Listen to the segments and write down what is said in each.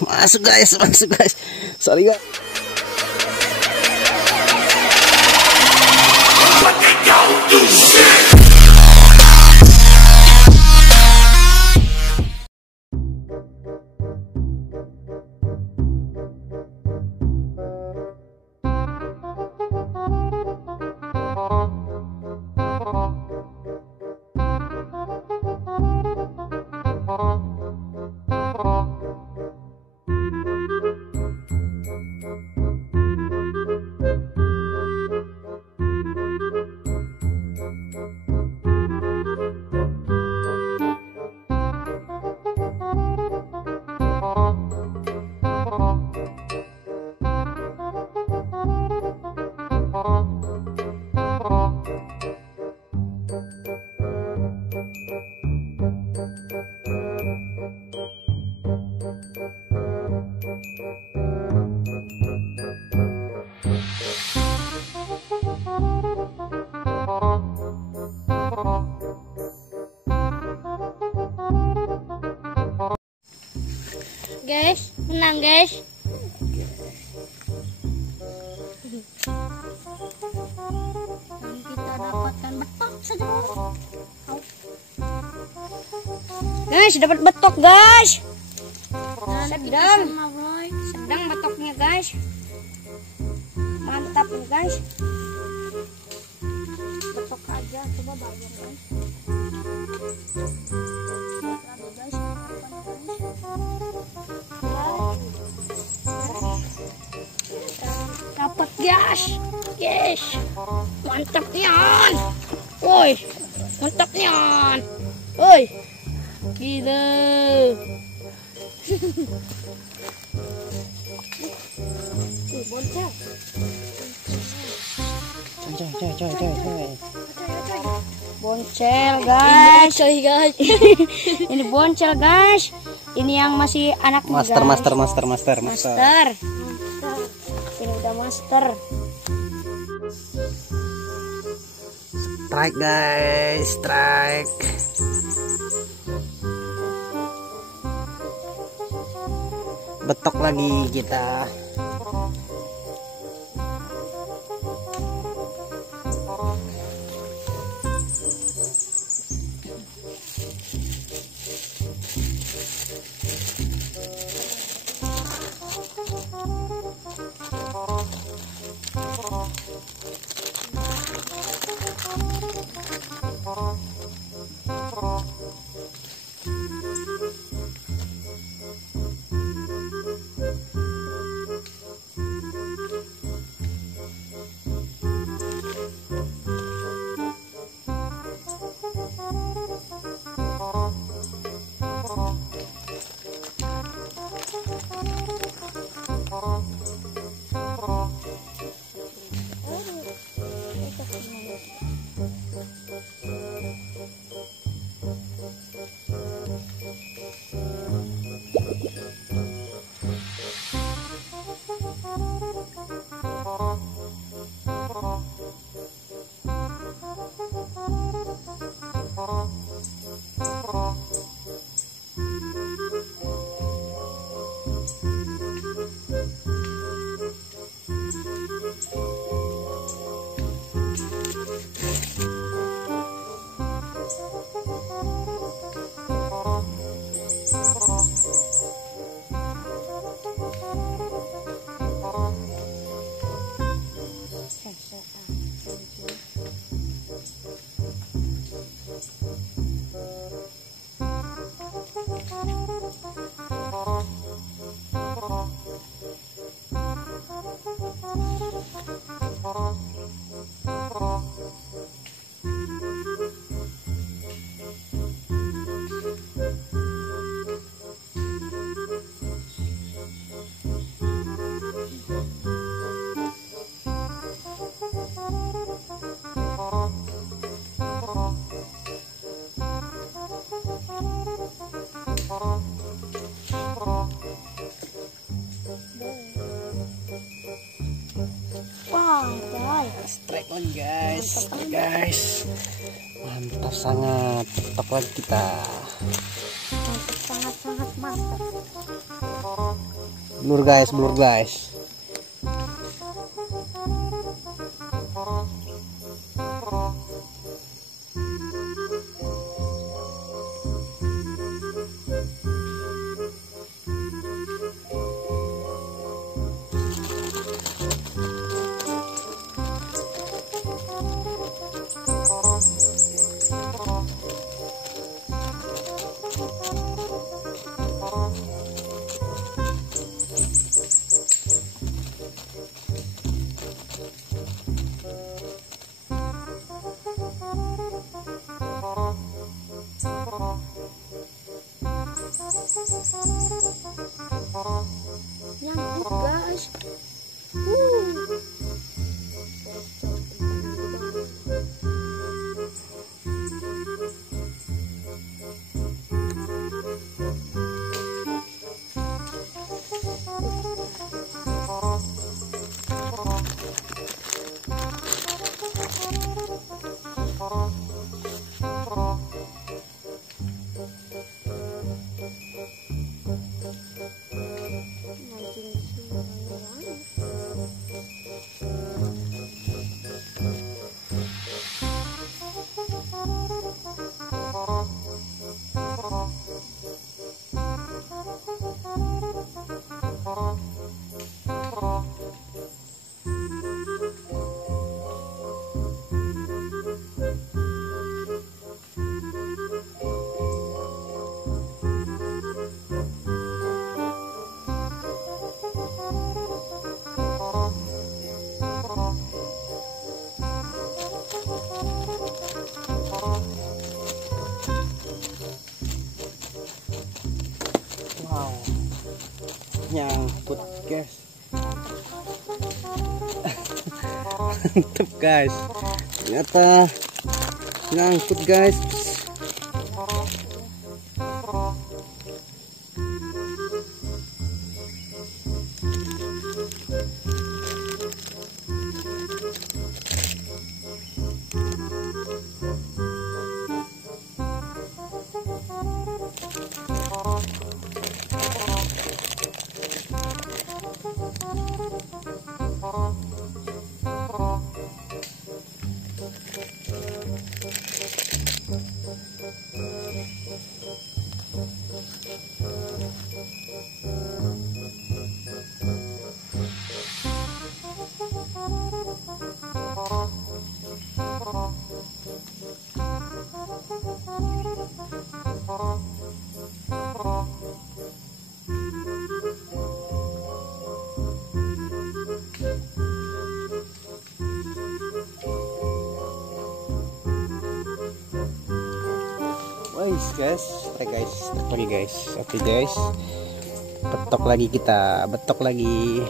Masuk guys, sorry guys. Guys, menang guys. Dan kita dapatkan betok saja. Guys, dapat betok guys. Sedang betoknya guys. Mantap nih guys. Betok aja, coba bayar guys. Dapat guys, mantap nian, woi, mantap nian, woi, gila, boncel, boncel guys, ini boncel guys, ini yang masih anak master. Ini udah master. Strike guys, strike. Betok lagi kita. Strike lagi guys, mantap sangat, betok lagi kita. Sangat mantap. Blur guys, blur guys. Nyangkut guys. Wow, nyangkut guys. Mantep guys, ternyata nyangkut guys. Guys, lagi guys. Oke guys, betok lagi kita, betok lagi.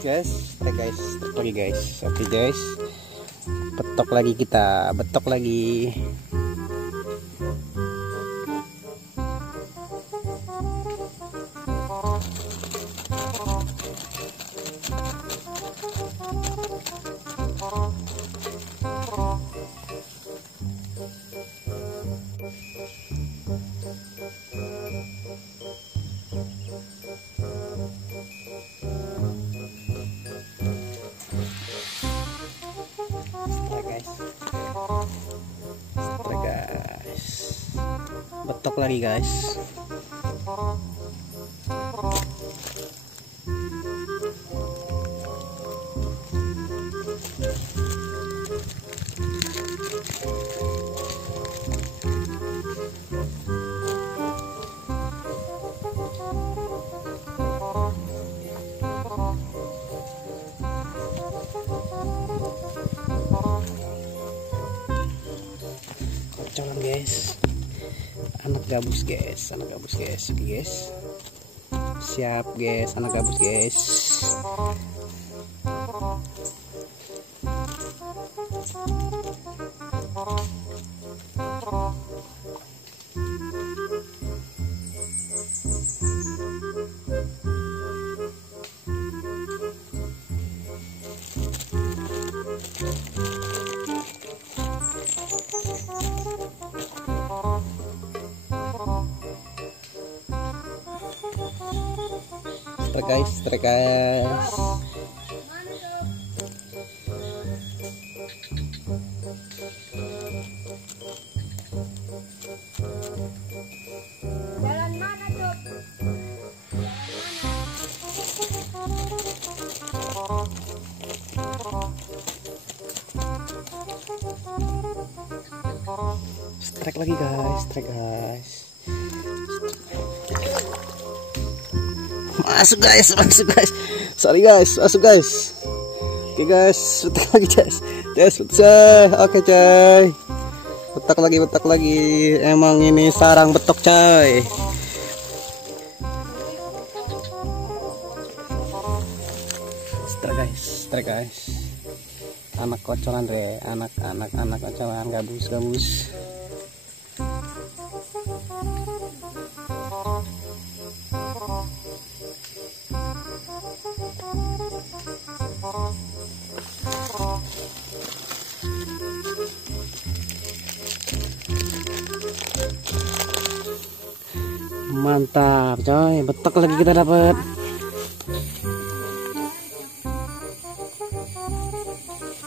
Guys, lagi guys. Oke guys, betok lagi kita, betok lagi. Betok lagi guys. Kocolan guys. Anak gabus guys, anak gabus guys. Oke guys, siap guys, anak gabus guys. strike guys. Jalan mana tuh? Strike lagi guys, strike guys. Masuk guys. Sorry guys, masuk guys. Oke guys, betak lagi guys. Oke coy. Betak lagi. Emang ini sarang betok coy. Strike guys. Anak kocolan re, anak kocolan gabus. Mantap coy, betok lagi kita dapat.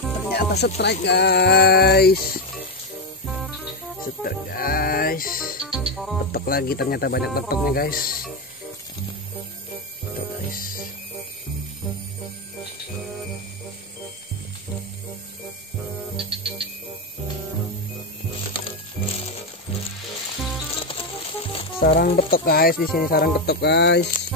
Ternyata strike guys. Betok lagi, ternyata banyak betoknya guys. Tuh guys. Sarang betok guys, di sini sarang betok guys.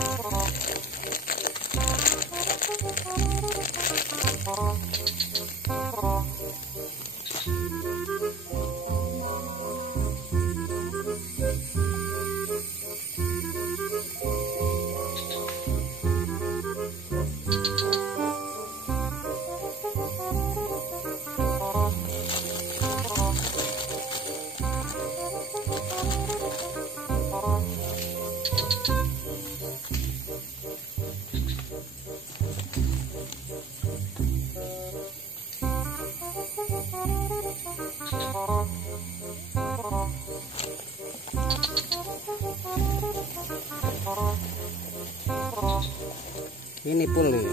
Ini pun nih.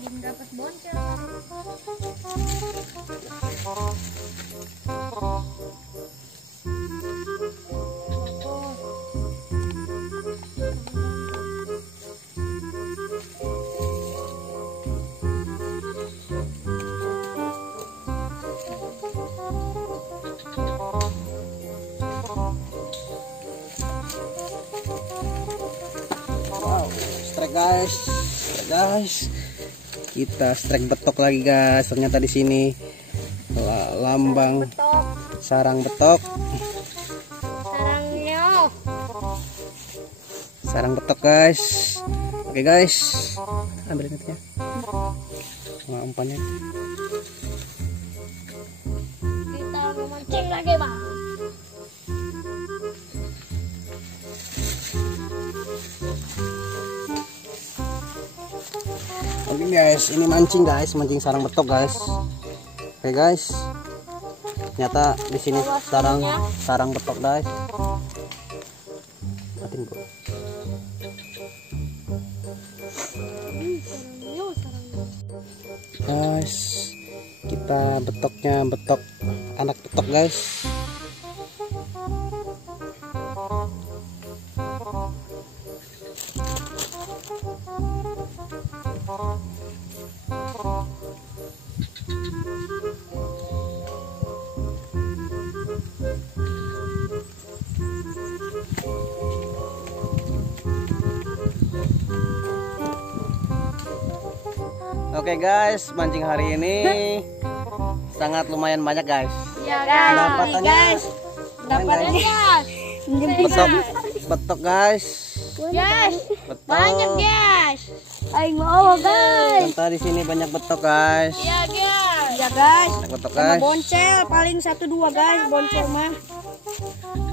Belum dapat boncel. Wow, strike guys. Kita strike betok lagi guys. Ternyata di sini lambang Betok. sarang betok. Sarangnya. Sarang betok guys. Oke guys, ambil netnya. Umpannya. Kita memancing lagi bang. Oke guys, ini mancing guys, mancing sarang betok guys. Oke guys, ternyata di sini sarang betok guys. Matiin bro. Guys, kita betoknya betok anak betok guys. Oke guys, mancing hari ini sangat lumayan banyak guys. Pendapatannya guys. Dapatnya guys. betok guys. Guys. Betok. Banyak guys. Aing mau guys. Ternyata di sini banyak betok guys. Iya guys. Ya guys, Banyak betok sama guys. boncel paling 1-2 guys, boncel mah.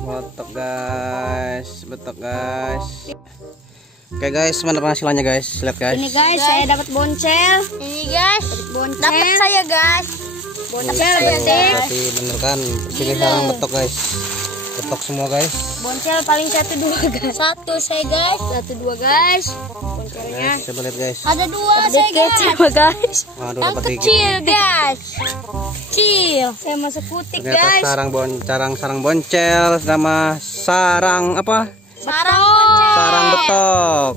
Betok guys, betok guys. Oke guys, mana penghasilannya guys? Lihat guys. Ini guys, saya dapat boncel. Ini guys. Boncel. Dapat saya guys. Boncel Oke, gede. berarti bener kan? Sini sarang betok guys. Betok semua guys. Boncel paling 1-2 guys. Satu saya guys. 1-2 guys. Boncelnya. Guys, coba lihat guys. Ada dua saya Sedikit guys. sama guys. Waduh, Yang dapat dikit. kecil guys. Kecil. Saya masuk kutik Ternyata guys. sarang boncel sama sarang apa? Sarang boncel. Sarang betok.